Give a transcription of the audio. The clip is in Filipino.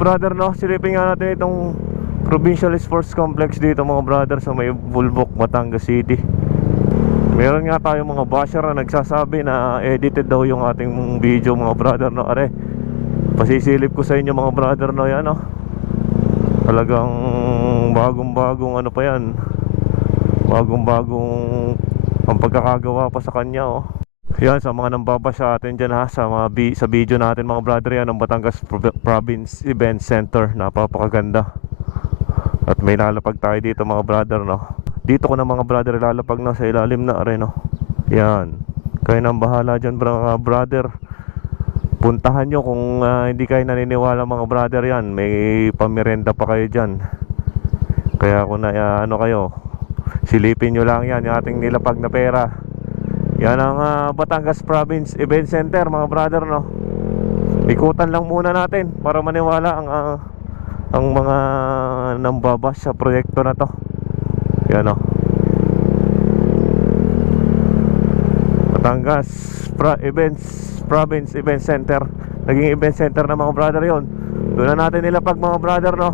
brother, no, silipin nga natin itong Provincial Sports Complex dito mga brother sa may Bulbok, Batangas City. Meron nga tayong mga basher na nagsasabi na edited daw yung ating video mga brother, no. Are, pasisilip ko sa inyo mga brother, no, yan, no. Talagang bagong-bagong ano pa yan, bagong-bagong ang pagkakagawa pa sa kanya, oh. Yan, sa mga nambaba sa atin dyan, ha, sa mga sa video natin mga brother, yan ang Batangas Province Event Center. Napapakaganda. At may lalapag tayo dito mga brother, no. Dito ko na mga brother lalapag na sa ilalim na are, no. Yan, kayo nang bahala dyan mga brother. Puntahan nyo kung hindi kayo naniniwala mga brother, yan. May pamirenda pa kayo dyan. Kaya kung ano kayo, silipin nyo lang yan, yung ating nilapag na pera. Yan ang Batangas Province Event Center mga brother, no. Ikutan lang muna natin para maniwala ang mga nambabas sa proyekto na to. Yan, no. Batangas Province Event Center. Naging event center na mga brother yon. Doon na natin nilapag mga brother, no.